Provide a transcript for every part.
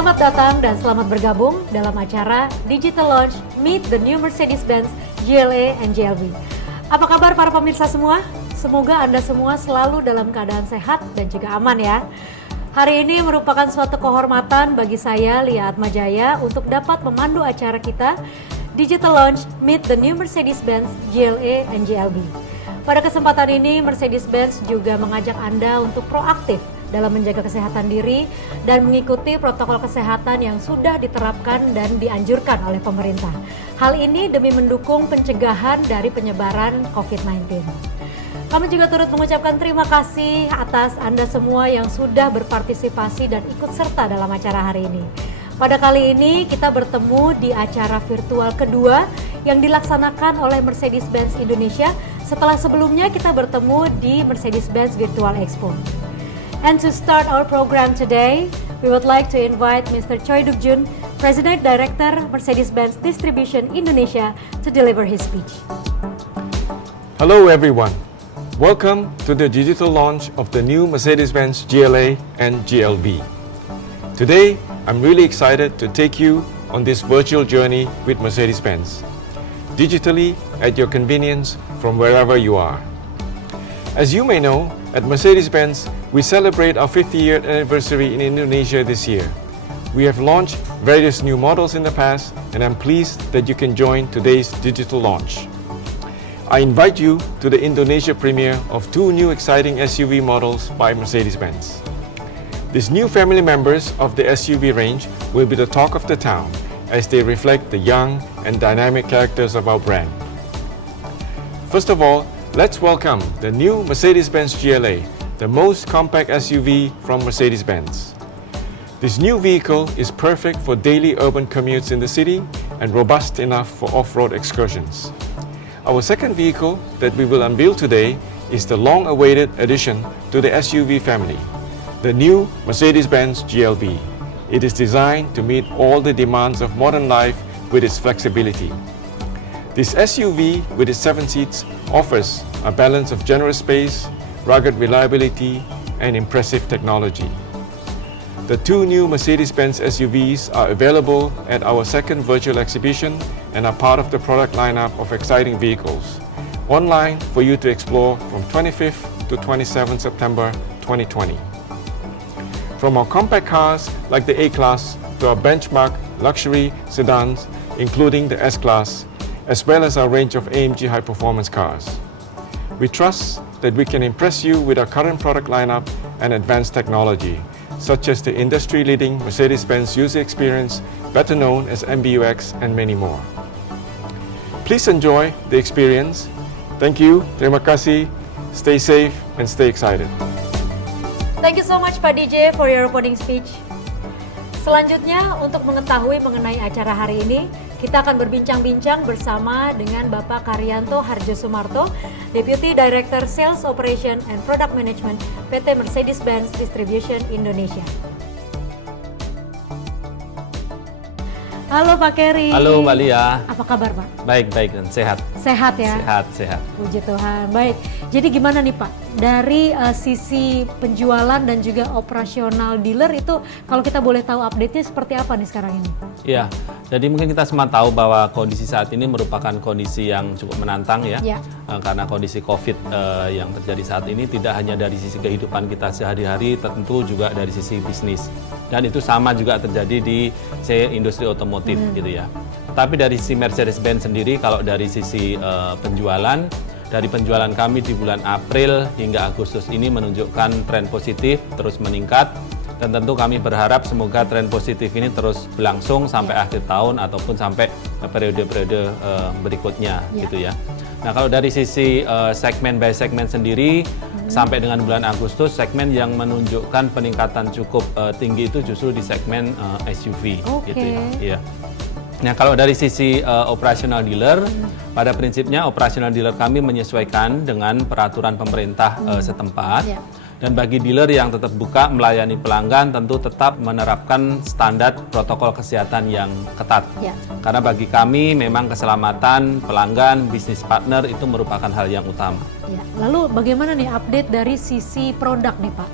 Selamat datang dan selamat bergabung dalam acara Digital Launch Meet the New Mercedes-Benz GLA and GLB. Apa kabar para pemirsa semua? Semoga Anda semua selalu dalam keadaan sehat dan juga aman ya. Hari ini merupakan suatu kehormatan bagi saya, Lia Atmajaya, untuk dapat memandu acara kita Digital Launch Meet the New Mercedes-Benz GLA and GLB. Pada kesempatan ini, Mercedes-Benz juga mengajak Anda untuk proaktif dalam menjaga kesehatan diri dan mengikuti protokol kesehatan yang sudah diterapkan dan dianjurkan oleh pemerintah. Hal ini demi mendukung pencegahan dari penyebaran COVID-19. Kami juga turut mengucapkan terima kasih atas Anda semua yang sudah berpartisipasi dan ikut serta dalam acara hari ini. Pada kali ini kita bertemu di acara virtual kedua yang dilaksanakan oleh Mercedes-Benz Indonesia setelah sebelumnya kita bertemu di Mercedes-Benz Virtual Expo. And to start our program today, we would like to invite Mr. Choi Duk-jun, President Director Mercedes-Benz Distribution Indonesia, to deliver his speech. Hello everyone. Welcome to the digital launch of the new Mercedes-Benz GLA and GLB. Today, I'm really excited to take you on this virtual journey with Mercedes-Benz, digitally at your convenience from wherever you are. As you may know, at Mercedes-Benz, we celebrate our 50th anniversary in Indonesia this year. We have launched various new models in the past, and I'm pleased that you can join today's digital launch. I invite you to the Indonesia premiere of two new exciting SUV models by Mercedes-Benz. These new family members of the SUV range will be the talk of the town as they reflect the young and dynamic characters of our brand. First of all, let's welcome the new Mercedes-Benz GLA, the most compact SUV from Mercedes-Benz. This new vehicle is perfect for daily urban commutes in the city and robust enough for off-road excursions. Our second vehicle that we will unveil today is the long-awaited addition to the SUV family, the new Mercedes-Benz GLB. It is designed to meet all the demands of modern life with its flexibility. This SUV, with its 7 seats, offers a balance of generous space, rugged reliability, and impressive technology. The two new Mercedes-Benz SUVs are available at our second virtual exhibition and are part of the product lineup of exciting vehicles, online for you to explore from 25th to 27th September 2020. From our compact cars like the A-Class to our benchmark luxury sedans, including the S-Class, as well as our range of AMG high-performance cars. We trust that we can impress you with our current product lineup and advanced technology, such as the industry-leading Mercedes-Benz user experience, better known as MBUX, and many more. Please enjoy the experience. Thank you, terima kasih, stay safe, and stay excited. Thank you so much Pak DJ for your opening speech. Selanjutnya, untuk mengetahui mengenai acara hari ini, kita akan berbincang-bincang bersama dengan Bapak Karyanto Harjo Sumarto, Deputy Director Sales Operation and Product Management PT Mercedes-Benz Distribution Indonesia. Halo Pak Keri. Halo Mbak Lia. Apa kabar Pak? Baik dan sehat. Sehat ya? Sehat. Puji Tuhan. Baik, jadi gimana nih Pak? Dari sisi penjualan dan juga operasional dealer itu, kalau kita boleh tahu update-nya seperti apa nih sekarang ini? Iya, jadi mungkin kita semua tahu bahwa kondisi saat ini merupakan kondisi yang cukup menantang ya. Karena kondisi COVID yang terjadi saat ini tidak hanya dari sisi kehidupan kita sehari-hari, tentu juga dari sisi bisnis. Dan itu sama juga terjadi di industri otomotif gitu ya. Tapi dari sisi Mercedes-Benz sendiri, kalau dari sisi penjualan, dari penjualan kami di bulan April hingga Agustus ini menunjukkan tren positif terus meningkat. Dan tentu kami berharap semoga tren positif ini terus berlangsung sampai akhir tahun ataupun sampai periode-periode berikutnya gitu ya. Nah kalau dari sisi segmen by segmen sendiri, sampai dengan bulan Agustus, segmen yang menunjukkan peningkatan cukup tinggi itu justru di segmen SUV gitu ya. Nah kalau dari sisi operasional dealer, pada prinsipnya operasional dealer kami menyesuaikan dengan peraturan pemerintah setempat. Dan bagi dealer yang tetap buka melayani pelanggan tentu tetap menerapkan standar protokol kesehatan yang ketat. Karena bagi kami memang keselamatan pelanggan, bisnis partner itu merupakan hal yang utama. Lalu bagaimana nih update dari sisi produk nih Pak?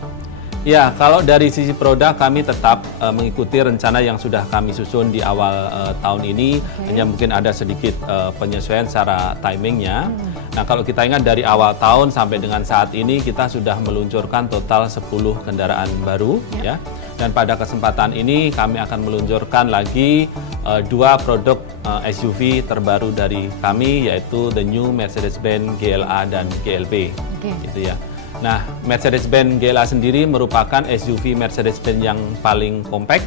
Ya, kalau dari sisi produk kami tetap mengikuti rencana yang sudah kami susun di awal tahun ini. Hanya mungkin ada sedikit penyesuaian secara timingnya. Nah, kalau kita ingat dari awal tahun sampai dengan saat ini kita sudah meluncurkan total 10 kendaraan baru ya. Dan pada kesempatan ini kami akan meluncurkan lagi 2 produk SUV terbaru dari kami, yaitu the new Mercedes-Benz GLA dan GLB. Gitu ya. Nah, Mercedes-Benz GLA sendiri merupakan SUV Mercedes-Benz yang paling kompak,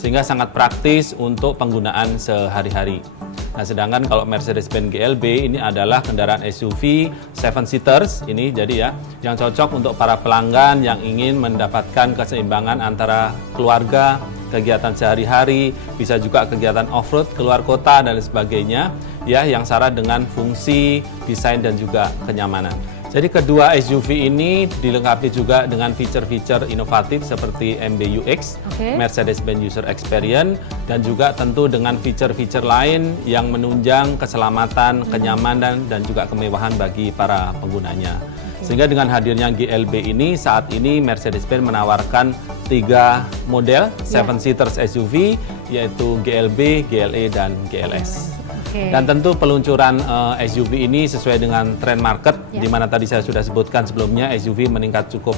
sehingga sangat praktis untuk penggunaan sehari-hari. Nah, sedangkan kalau Mercedes-Benz GLB ini adalah kendaraan SUV 7-seaters ini, jadi ya, yang cocok untuk para pelanggan yang ingin mendapatkan keseimbangan antara keluarga, kegiatan sehari-hari, bisa juga kegiatan off-road, keluar kota, dan sebagainya, ya, yang syarat dengan fungsi, desain, dan juga kenyamanan. Jadi kedua SUV ini dilengkapi juga dengan fitur-fitur inovatif seperti MBUX, Mercedes-Benz User Experience, dan juga tentu dengan fitur-fitur lain yang menunjang keselamatan, kenyamanan, dan juga kemewahan bagi para penggunanya. Sehingga dengan hadirnya GLB ini, saat ini Mercedes-Benz menawarkan 3 model 7-seaters SUV, yaitu GLB, GLE, dan GLS. Dan tentu peluncuran SUV ini sesuai dengan tren market, di mana tadi saya sudah sebutkan sebelumnya SUV meningkat cukup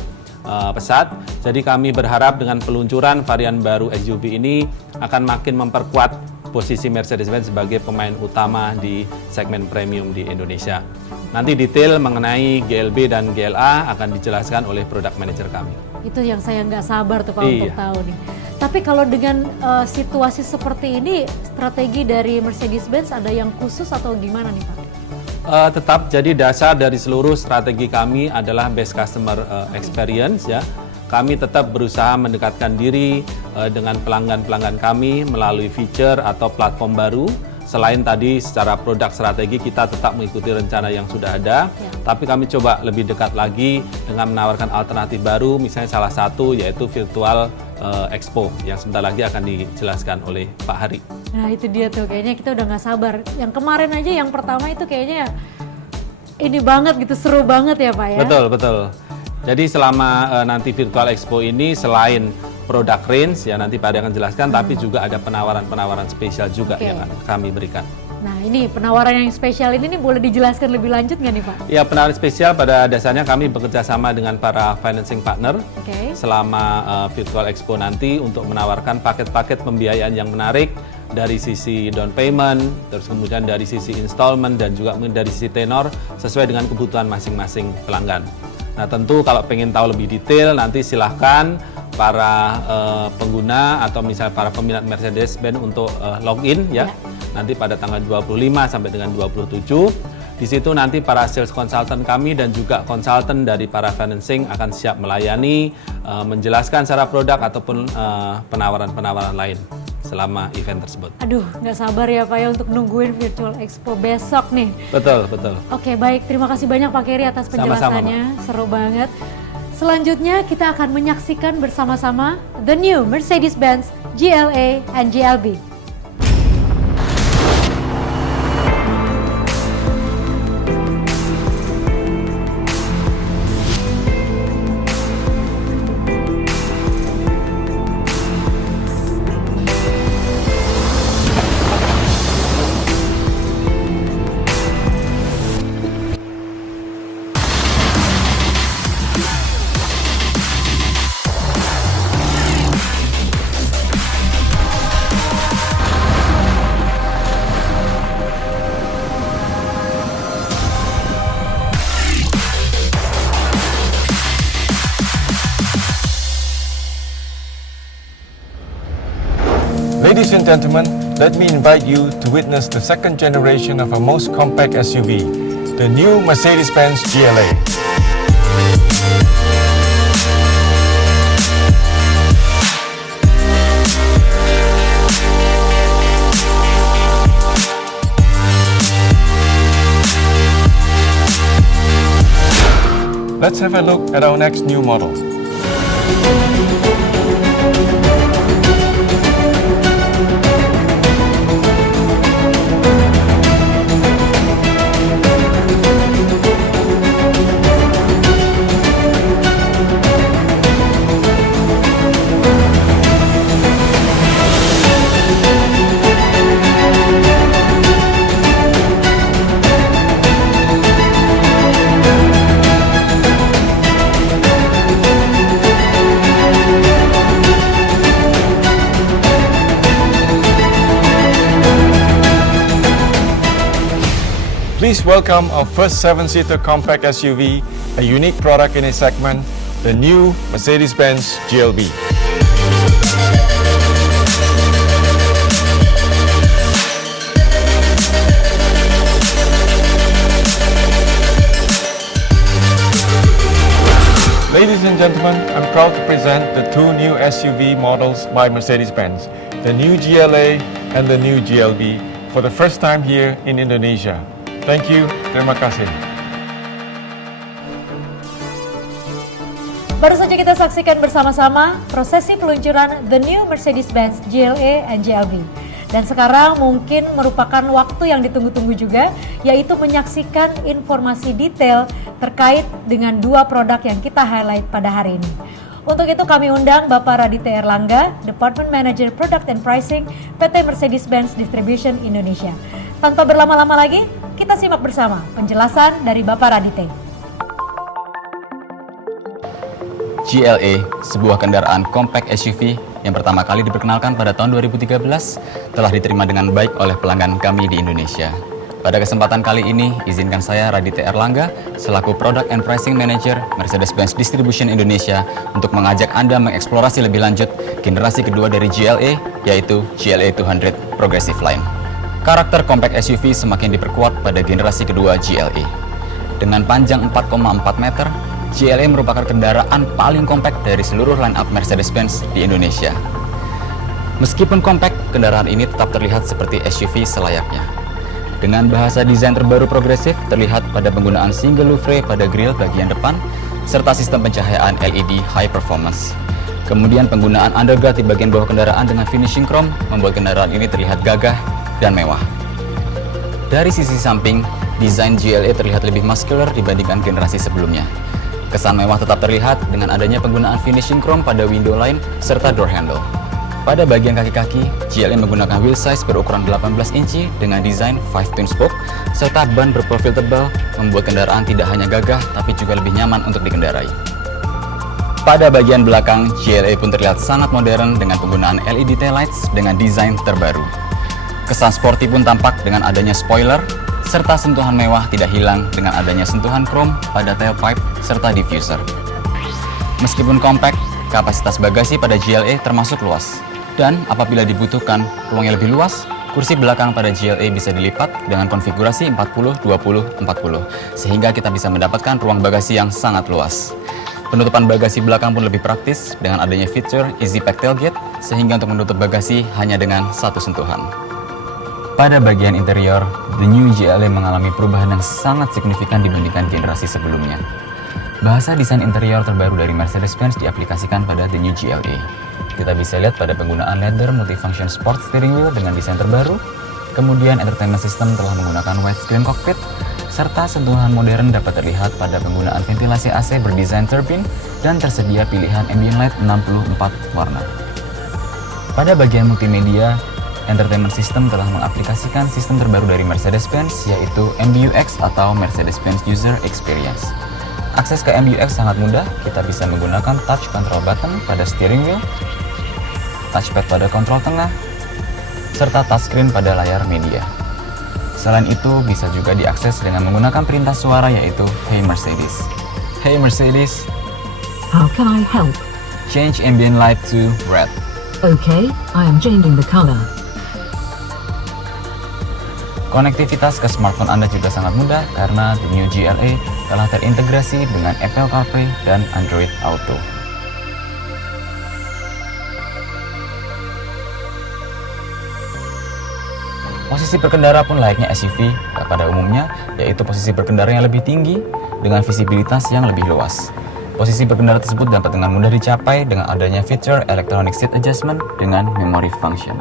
pesat. Jadi kami berharap dengan peluncuran varian baru SUV ini akan makin memperkuat posisi Mercedes-Benz sebagai pemain utama di segmen premium di Indonesia. Nanti detail mengenai GLB dan GLA akan dijelaskan oleh product manager kami. Itu yang saya nggak sabar tuh kalau untuk tahu nih. Tapi kalau dengan situasi seperti ini, strategi dari Mercedes-Benz ada yang khusus atau gimana nih Pak? Tetap jadi dasar dari seluruh strategi kami adalah best customer experience ya. Kami tetap berusaha mendekatkan diri dengan pelanggan-pelanggan kami melalui feature atau platform baru. Selain tadi secara produk strategi kita tetap mengikuti rencana yang sudah ada, tapi kami coba lebih dekat lagi dengan menawarkan alternatif baru, misalnya salah satu yaitu virtual expo yang sebentar lagi akan dijelaskan oleh Pak Hari. Nah itu dia tuh, kayaknya kita udah nggak sabar. Yang kemarin aja yang pertama itu kayaknya ini banget gitu, seru banget ya Pak ya? Betul, betul. Jadi selama nanti virtual expo ini selain produk range ya nanti Pak Ade akan jelaskan, tapi juga ada penawaran-penawaran spesial juga yang akan kami berikan. Nah ini penawaran yang spesial ini boleh dijelaskan lebih lanjut nggak nih Pak? Ya, penawaran spesial pada dasarnya kami bekerja sama dengan para financing partner selama virtual expo nanti untuk menawarkan paket-paket pembiayaan yang menarik dari sisi down payment, terus kemudian dari sisi installment, dan juga dari sisi tenor sesuai dengan kebutuhan masing-masing pelanggan. Nah tentu kalau pengen tahu lebih detail nanti silahkan para pengguna atau misalnya para peminat Mercedes-Benz untuk login ya. Nanti pada tanggal 25 sampai dengan 27. Di situ nanti para sales consultant kami dan juga konsultan dari para financing akan siap melayani, menjelaskan secara produk ataupun penawaran-penawaran lain selama event tersebut. Aduh, nggak sabar ya Pak ya untuk nungguin Virtual Expo besok nih. Betul, betul. Oke, baik. Terima kasih banyak Pak Keri atas penjelasannya. Sama-sama. Seru banget. Selanjutnya kita akan menyaksikan bersama-sama the new Mercedes-Benz GLA and GLB. Ladies and gentlemen, let me invite you to witness the second generation of our most compact SUV, the new Mercedes-Benz GLA. Let's have a look at our next new model. please welcome our first 7-seater compact SUV, a unique product in its segment, the new Mercedes-Benz GLB. Ladies and gentlemen, I'm proud to present the two new SUV models by Mercedes-Benz, the new GLA and the new GLB, for the first time here in Indonesia. Thank you, terima kasih. Baru saja kita saksikan bersama-sama prosesi peluncuran the new Mercedes-Benz GLA and GLB. Dan sekarang mungkin merupakan waktu yang ditunggu-tunggu juga, yaitu menyaksikan informasi detail terkait dengan dua produk yang kita highlight pada hari ini. Untuk itu kami undang Bapak Raditya Erlangga, Department Manager Product and Pricing PT Mercedes-Benz Distribution Indonesia. Tanpa berlama-lama lagi, kita simak bersama penjelasan dari Bapak Raditya. GLA, sebuah kendaraan compact SUV yang pertama kali diperkenalkan pada tahun 2013, telah diterima dengan baik oleh pelanggan kami di Indonesia. Pada kesempatan kali ini, izinkan saya Raditya Erlangga, selaku Product and Pricing Manager Mercedes-Benz Distribution Indonesia, untuk mengajak Anda mengeksplorasi lebih lanjut generasi kedua dari GLA, yaitu GLA 200 Progressive Line. Karakter compact SUV semakin diperkuat pada generasi kedua GLA. Dengan panjang 4,4 meter, GLA merupakan kendaraan paling kompak dari seluruh line-up Mercedes-Benz di Indonesia. Meskipun kompak, kendaraan ini tetap terlihat seperti SUV selayaknya. Dengan bahasa desain terbaru progresif terlihat pada penggunaan single louvre pada grill bagian depan, serta sistem pencahayaan LED high performance. Kemudian penggunaan underguard di bagian bawah kendaraan dengan finishing chrome membuat kendaraan ini terlihat gagah dan mewah. Dari sisi samping, desain GLA terlihat lebih muscular dibandingkan generasi sebelumnya. Kesan mewah tetap terlihat dengan adanya penggunaan finishing chrome pada window line serta door handle. Pada bagian kaki-kaki, GLA menggunakan wheel size berukuran 18 inci dengan desain 5 twin spoke serta ban berprofil tebal membuat kendaraan tidak hanya gagah tapi juga lebih nyaman untuk dikendarai. Pada bagian belakang, GLA pun terlihat sangat modern dengan penggunaan LED taillights dengan desain terbaru. Kesan sporty pun tampak dengan adanya spoiler, serta sentuhan mewah tidak hilang dengan adanya sentuhan chrome pada tailpipe serta diffuser. Meskipun compact, kapasitas bagasi pada GLA termasuk luas. Dan apabila dibutuhkan ruang yang lebih luas, kursi belakang pada GLA bisa dilipat dengan konfigurasi 40-20-40, sehingga kita bisa mendapatkan ruang bagasi yang sangat luas. Penutupan bagasi belakang pun lebih praktis dengan adanya fitur Easy Pack Tailgate, sehingga untuk menutup bagasi hanya dengan satu sentuhan. Pada bagian interior, the new GLA mengalami perubahan yang sangat signifikan dibandingkan generasi sebelumnya. Bahasa desain interior terbaru dari Mercedes-Benz diaplikasikan pada the new GLA. Kita bisa lihat pada penggunaan leather multifunction sport steering wheel dengan desain terbaru. Kemudian entertainment system telah menggunakan widescreen cockpit, serta sentuhan modern dapat terlihat pada penggunaan ventilasi AC berdesain turbine dan tersedia pilihan ambient light 64 warna. Pada bagian multimedia, entertainment system telah mengaplikasikan sistem terbaru dari Mercedes-Benz, yaitu MBUX atau Mercedes-Benz User Experience. Akses ke MBUX sangat mudah, kita bisa menggunakan touch control button pada steering wheel, touchpad pada kontrol tengah, serta touchscreen pada layar media. Selain itu, bisa juga diakses dengan menggunakan perintah suara, yaitu Hey Mercedes. Hey Mercedes, how can I help? Change ambient light to red. Okay, I am changing the color. Konektivitas ke smartphone Anda juga sangat mudah karena the new GLA telah terintegrasi dengan Apple CarPlay dan Android Auto. Posisi berkendara pun layaknya SUV pada umumnya, yaitu posisi berkendara yang lebih tinggi dengan visibilitas yang lebih luas. Posisi berkendara tersebut dapat dengan mudah dicapai dengan adanya fitur electronic seat adjustment dengan memory function.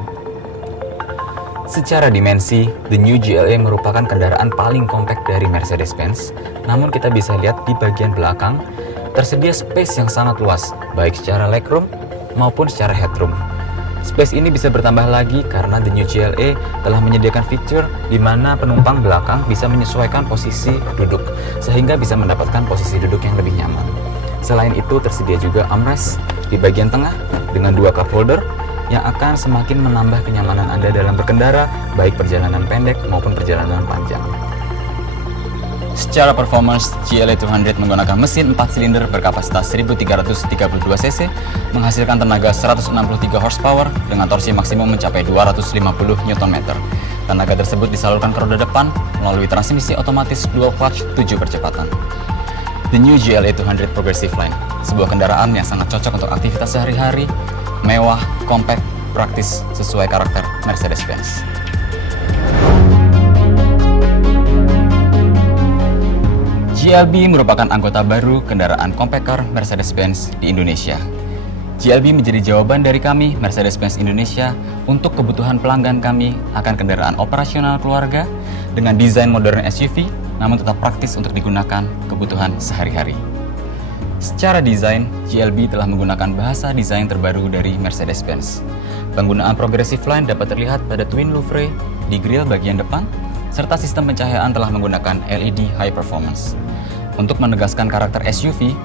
Secara dimensi, the new GLA merupakan kendaraan paling kompak dari Mercedes-Benz. Namun kita bisa lihat di bagian belakang, tersedia space yang sangat luas, baik secara legroom maupun secara headroom. Space ini bisa bertambah lagi karena the new GLA telah menyediakan fitur di mana penumpang belakang bisa menyesuaikan posisi duduk, sehingga bisa mendapatkan posisi duduk yang lebih nyaman. Selain itu, tersedia juga armrest di bagian tengah dengan 2 cup holder yang akan semakin menambah kenyamanan Anda dalam berkendara, baik perjalanan pendek maupun perjalanan panjang. Secara performance, GLA 200 menggunakan mesin 4 silinder berkapasitas 1332 cc, menghasilkan tenaga 163 horsepower dengan torsi maksimum mencapai 250 Nm. Tenaga tersebut disalurkan ke roda depan melalui transmisi otomatis dual clutch 7 percepatan. The new GLA 200 Progressive Line, sebuah kendaraan yang sangat cocok untuk aktivitas sehari-hari, mewah, compact, praktis, sesuai karakter Mercedes-Benz. GLB merupakan anggota baru kendaraan compact car Mercedes-Benz di Indonesia. GLB menjadi jawaban dari kami, Mercedes-Benz Indonesia, untuk kebutuhan pelanggan kami akan kendaraan operasional keluarga dengan desain modern SUV, namun tetap praktis untuk digunakan kebutuhan sehari-hari. Secara desain, GLB telah menggunakan bahasa desain terbaru dari Mercedes-Benz. Penggunaan Progressive Line dapat terlihat pada twin louvre di grill bagian depan, serta sistem pencahayaan telah menggunakan LED High Performance. Untuk menegaskan karakter SUV,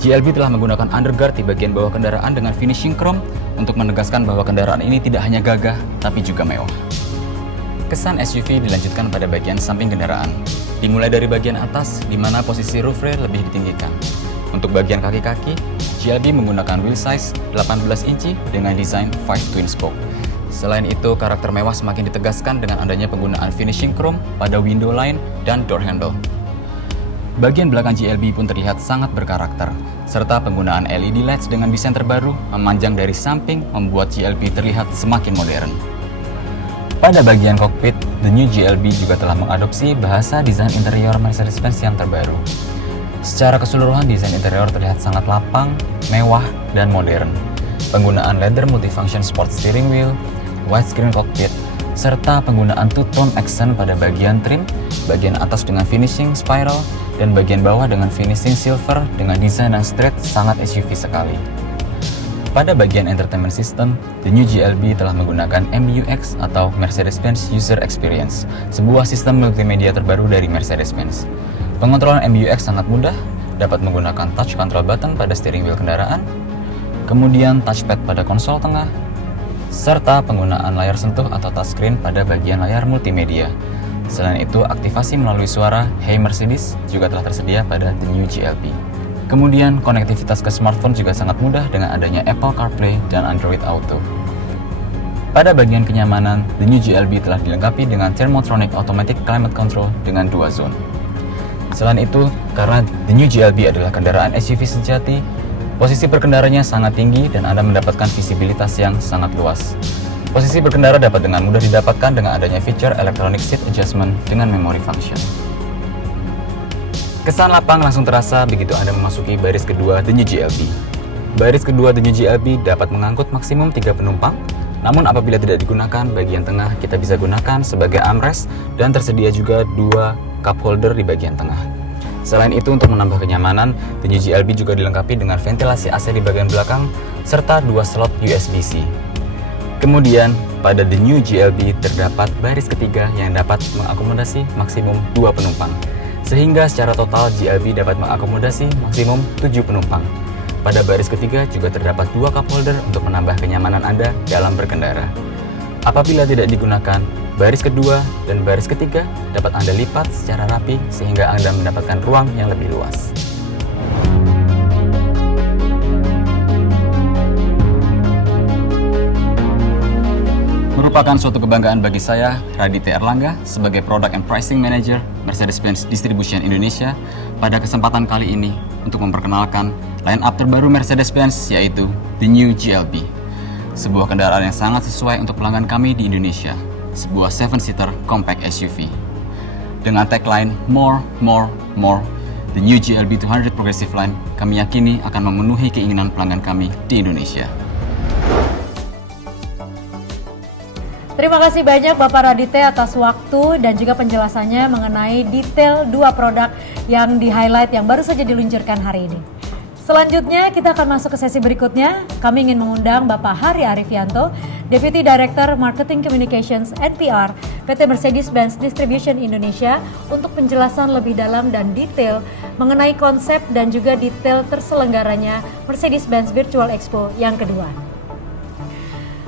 GLB telah menggunakan underguard di bagian bawah kendaraan dengan finishing chrome untuk menegaskan bahwa kendaraan ini tidak hanya gagah, tapi juga mewah. Kesan SUV dilanjutkan pada bagian samping kendaraan, dimulai dari bagian atas di mana posisi roof rail lebih ditinggikan. Untuk bagian kaki-kaki, GLB menggunakan wheel size 18 inci dengan desain 5 twin spoke. Selain itu, karakter mewah semakin ditegaskan dengan adanya penggunaan finishing chrome pada window line dan door handle. Bagian belakang GLB pun terlihat sangat berkarakter, serta penggunaan LED lights dengan desain terbaru memanjang dari samping membuat GLB terlihat semakin modern. Pada bagian kokpit, the new GLB juga telah mengadopsi bahasa desain interior Mercedes-Benz yang terbaru. Secara keseluruhan, desain interior terlihat sangat lapang, mewah, dan modern. Penggunaan leather multifunction sport steering wheel, widescreen cockpit, serta penggunaan two-tone accent pada bagian trim, bagian atas dengan finishing spiral, dan bagian bawah dengan finishing silver dengan desain yang straight sangat SUV sekali. Pada bagian entertainment system, the new GLB telah menggunakan MBUX atau Mercedes-Benz User Experience, sebuah sistem multimedia terbaru dari Mercedes-Benz. Pengontrolan MBUX sangat mudah, dapat menggunakan touch control button pada steering wheel kendaraan, kemudian touchpad pada konsol tengah, serta penggunaan layar sentuh atau touchscreen pada bagian layar multimedia. Selain itu, aktivasi melalui suara Hey Mercedes juga telah tersedia pada the new GLB. Kemudian, konektivitas ke smartphone juga sangat mudah dengan adanya Apple CarPlay dan Android Auto. Pada bagian kenyamanan, the new GLB telah dilengkapi dengan Thermotronic Automatic Climate Control dengan 2 zone. Selain itu, karena the new GLB adalah kendaraan SUV sejati, posisi berkendaranya sangat tinggi dan Anda mendapatkan visibilitas yang sangat luas. Posisi berkendara dapat dengan mudah didapatkan dengan adanya fitur electronic seat adjustment dengan memory function. Kesan lapang langsung terasa begitu Anda memasuki baris kedua the new GLB. Baris kedua the new GLB dapat mengangkut maksimum 3 penumpang, namun apabila tidak digunakan, bagian tengah kita bisa gunakan sebagai armrest dan tersedia juga 2 cup holder di bagian tengah. Selain itu, untuk menambah kenyamanan, the new GLB juga dilengkapi dengan ventilasi AC di bagian belakang serta 2 slot USB-C. Kemudian, pada the new GLB terdapat baris ketiga yang dapat mengakomodasi maksimum 2 penumpang. Sehingga secara total GLB dapat mengakomodasi maksimum 7 penumpang. Pada baris ketiga juga terdapat 2 cup holder untuk menambah kenyamanan Anda dalam berkendara. Apabila tidak digunakan, baris kedua dan baris ketiga dapat Anda lipat secara rapi sehingga Anda mendapatkan ruang yang lebih luas. Merupakan suatu kebanggaan bagi saya, Raditya Erlangga, sebagai Product and Pricing Manager Mercedes-Benz Distribution Indonesia, pada kesempatan kali ini untuk memperkenalkan line-up terbaru Mercedes-Benz, yaitu the new GLB. Sebuah kendaraan yang sangat sesuai untuk pelanggan kami di Indonesia, sebuah 7-seater compact SUV. Dengan tagline More, More, More, the new GLB 200 Progressive Line kami yakini akan memenuhi keinginan pelanggan kami di Indonesia. Terima kasih banyak Bapak Raditya atas waktu dan juga penjelasannya mengenai detail 2 produk yang di-highlight yang baru saja diluncurkan hari ini. Selanjutnya kita akan masuk ke sesi berikutnya. Kami ingin mengundang Bapak Hari Arifianto, Deputy Director Marketing Communications and PR PT Mercedes-Benz Distribution Indonesia untuk penjelasan lebih dalam dan detail mengenai konsep dan juga detail terselenggaranya Mercedes-Benz Virtual Expo yang kedua.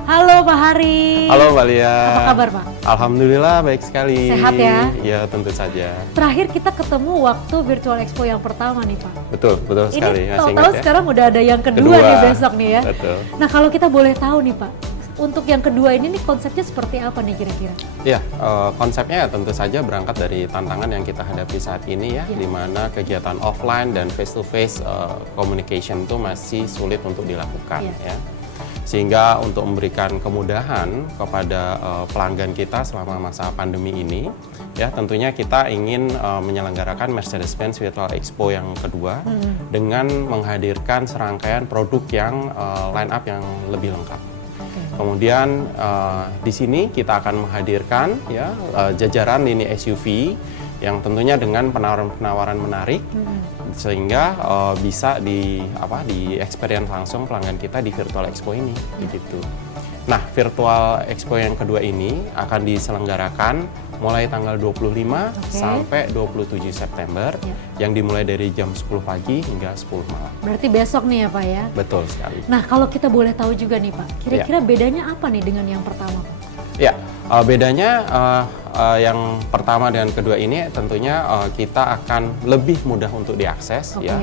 Halo Pak Hari. Halo Mbak Lia. Apa kabar Pak? Alhamdulillah baik sekali. Sehat ya? Iya tentu saja. Terakhir kita ketemu waktu Virtual Expo yang pertama nih Pak. Betul sekali. Ini tahu-tahu sekarang udah ada yang kedua nih besok nih ya. Betul. Nah kalau kita boleh tahu nih Pak, untuk yang kedua ini nih konsepnya seperti apa nih kira-kira? Ya, konsepnya tentu saja berangkat dari tantangan yang kita hadapi saat ini ya, di mana kegiatan offline dan face-to-face communication itu masih sulit untuk dilakukan ya. Sehingga untuk memberikan kemudahan kepada pelanggan kita selama masa pandemi ini, ya tentunya kita ingin menyelenggarakan Mercedes-Benz Virtual Expo yang kedua dengan menghadirkan serangkaian produk yang line up yang lebih lengkap. Kemudian di sini kita akan menghadirkan ya jajaran lini SUV yang tentunya dengan penawaran-penawaran menarik sehingga bisa di experience langsung pelanggan kita di Virtual Expo ini begitu. Nah, Virtual Expo yang kedua ini akan diselenggarakan mulai tanggal 25 sampai 27 September yang dimulai dari jam 10 pagi hingga 10 malam. Berarti besok nih ya Pak ya? Betul sekali. Nah, kalau kita boleh tahu juga nih Pak, kira-kira bedanya apa nih dengan yang pertama Pak? Ya, bedanya yang pertama dan kedua ini tentunya kita akan lebih mudah untuk diakses ya,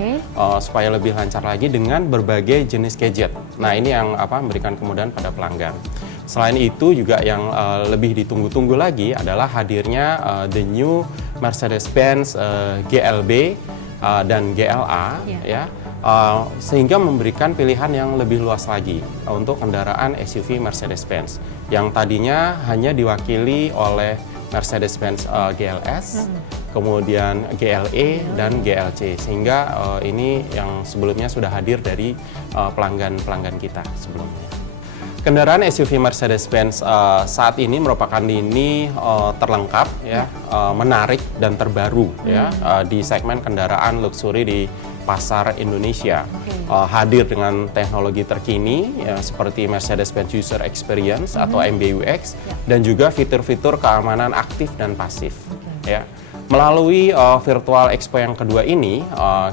supaya lebih lancar lagi dengan berbagai jenis gadget. Nah ini yang memberikan kemudahan pada pelanggan. Selain itu juga yang lebih ditunggu-tunggu lagi adalah hadirnya the new Mercedes-Benz GLB dan GLA ya. Sehingga memberikan pilihan yang lebih luas lagi untuk kendaraan SUV Mercedes-Benz yang tadinya hanya diwakili oleh Mercedes-Benz GLS, kemudian GLE dan GLC, sehingga ini yang sebelumnya sudah hadir dari pelanggan-pelanggan kita sebelumnya. Kendaraan SUV Mercedes-Benz saat ini merupakan lini terlengkap ya, menarik dan terbaru ya di segmen kendaraan luxury di pasar Indonesia. Hadir dengan teknologi terkini ya, seperti Mercedes-Benz User Experience atau MBUX dan juga fitur-fitur keamanan aktif dan pasif ya. Melalui Virtual Expo yang kedua ini,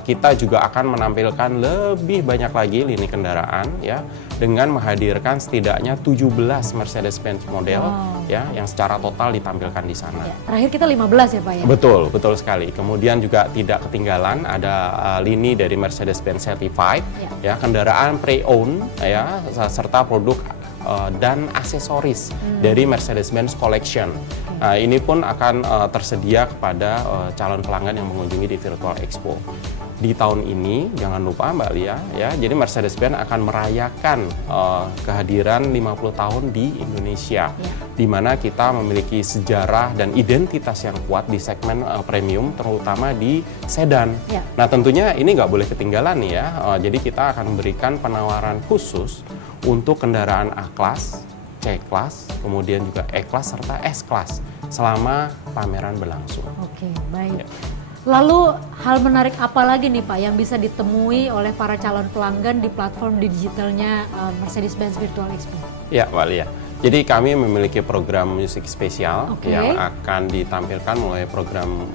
kita juga akan menampilkan lebih banyak lagi lini kendaraan ya, dengan menghadirkan setidaknya 17 Mercedes-Benz model ya, yang secara total ditampilkan di sana. Terakhir kita 15 ya Pak ya? Betul sekali. Kemudian juga tidak ketinggalan ada lini dari Mercedes-Benz Certified ya, kendaraan pre-owned ya, serta produk dan aksesoris dari Mercedes-Benz Collection. Nah, ini pun akan tersedia kepada calon pelanggan yang mengunjungi di Virtual Expo. Di tahun ini, jangan lupa Mbak Lia, ya, jadi Mercedes-Benz akan merayakan kehadiran 50 tahun di Indonesia, di mana kita memiliki sejarah dan identitas yang kuat di segmen premium, terutama di sedan. Nah, tentunya ini nggak boleh ketinggalan nih ya, jadi kita akan memberikan penawaran khusus untuk kendaraan A-Class, C-Class, kemudian juga E-Class serta S-Class selama pameran berlangsung. Oke, baik. Lalu hal menarik apa lagi nih Pak yang bisa ditemui oleh para calon pelanggan di platform digitalnya Mercedes-Benz Virtual Expo? Ya, Mbak Lia. Jadi kami memiliki program musik spesial yang akan ditampilkan mulai program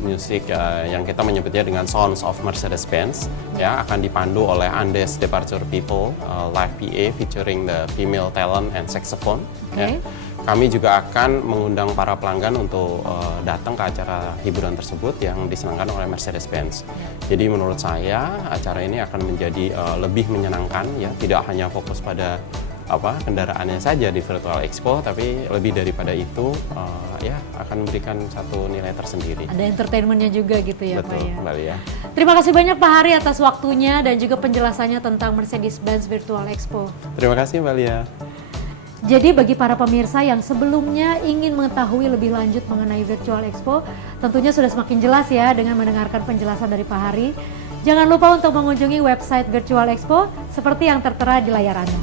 musik yang kita menyebutnya dengan Sounds of Mercedes-Benz ya, akan dipandu oleh Andes Departure People live PA featuring the female talent and saxophone. Ya. Kami juga akan mengundang para pelanggan untuk datang ke acara hiburan tersebut yang disenangkan oleh Mercedes-Benz. Jadi menurut saya acara ini akan menjadi lebih menyenangkan ya, tidak hanya fokus pada kendaraannya saja di Virtual Expo, tapi lebih daripada itu ya akan memberikan satu nilai tersendiri. Ada entertainmentnya juga gitu ya. Betul, Pak ya. Mbak Lia. Terima kasih banyak Pak Hari atas waktunya dan juga penjelasannya tentang Mercedes-Benz Virtual Expo. Terima kasih Mbak Lia. Jadi bagi para pemirsa yang sebelumnya ingin mengetahui lebih lanjut mengenai Virtual Expo, tentunya sudah semakin jelas ya dengan mendengarkan penjelasan dari Pak Hari. Jangan lupa untuk mengunjungi website Virtual Expo seperti yang tertera di layar Anda.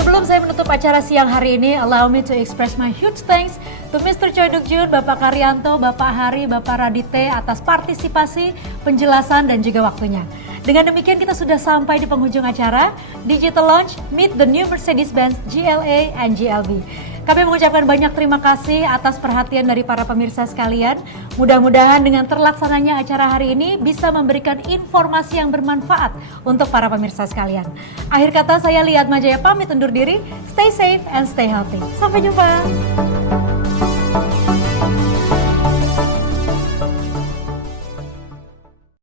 Sebelum saya menutup acara siang hari ini, allow me to express my huge thanks to Mr. Choi Duk Jun, Bapak Karyanto, Bapak Hari, Bapak Radite atas partisipasi, penjelasan dan juga waktunya. Dengan demikian kita sudah sampai di penghujung acara Digital Launch Meet the New Mercedes-Benz GLA and GLB. Kami mengucapkan banyak terima kasih atas perhatian dari para pemirsa sekalian. Mudah-mudahan dengan terlaksananya acara hari ini bisa memberikan informasi yang bermanfaat untuk para pemirsa sekalian. Akhir kata, saya Liat Majaya pamit undur diri. Stay safe and stay healthy. Sampai jumpa.